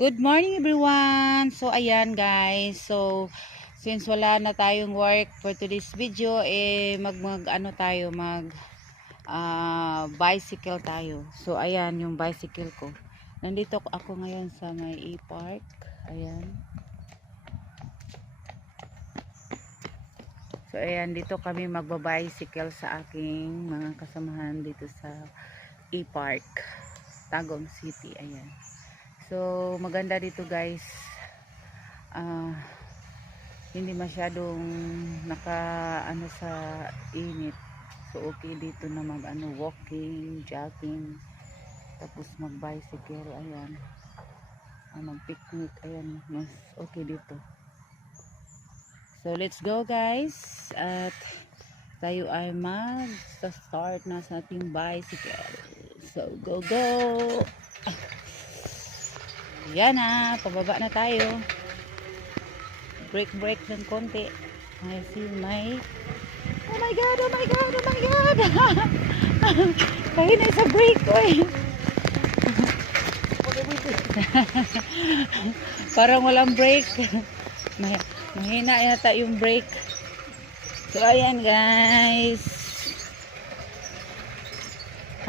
Good morning everyone. So ayan guys. So since wala na tayong work for today's video, bicycle tayo. So ayan yung bicycle ko. Nandito ako ngayon sa may e-park. Ayan. So ayan, dito kami magba-bicycle sa aking mga kasamahan dito sa e-park, Tagum City. Ayan. So maganda dito guys, hindi masyadong naka sa init. So okay dito na mag walking, jogging, tapos mag bicycle. Ayan, mag picnic. Ayan, mas okay dito. So let's go guys, at tayo ay mag-start na sa ating bicycle. So go go. Yan na, pababa na tayo. Break ng konti. I see my... Oh my god, oh my god, oh my god. Kaya na sa break ko eh. Parang walang break. Mahina yata yung break. So ayan guys,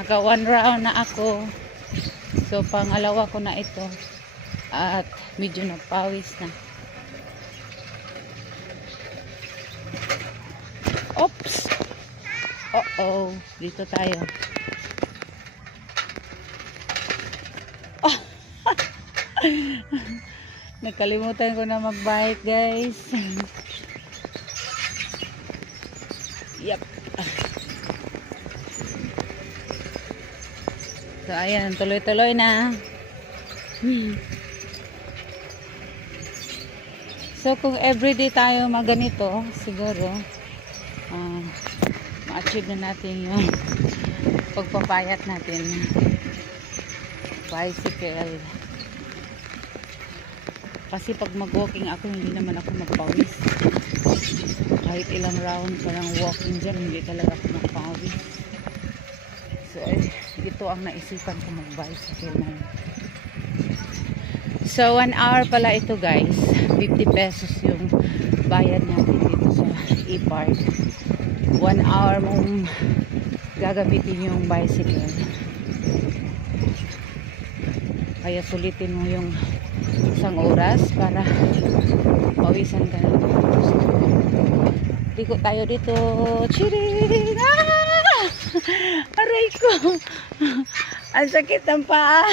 naka 1 round na ako. So pangalawa ko na ito. At medyo napawis na. Oops! Uh-oh! Dito tayo. Oh! Nakalimutan ko na mag-bike guys. Yep. So ayan, tuloy-tuloy na. So kung everyday tayo maganito, siguro ma-achieve na natin yung pagpapayat natin. Bicycle. Kasi pag mag-walking ako, hindi naman ako magpawis. Kahit ilang round pa ng walking dyan, hindi talaga ako magpawis. So ito ang naisipan ko, mag-bicycle na yun. So 1 hour pala ito guys, 50 pesos yung bayad natin dito sa e-park. 1 hour mong gagamitin yung bicycle, kaya sulitin mo yung isang oras para pawisan ka na. Liko tayo dito. Chiring! Ah! Aray ko! Ang sakit ng paa.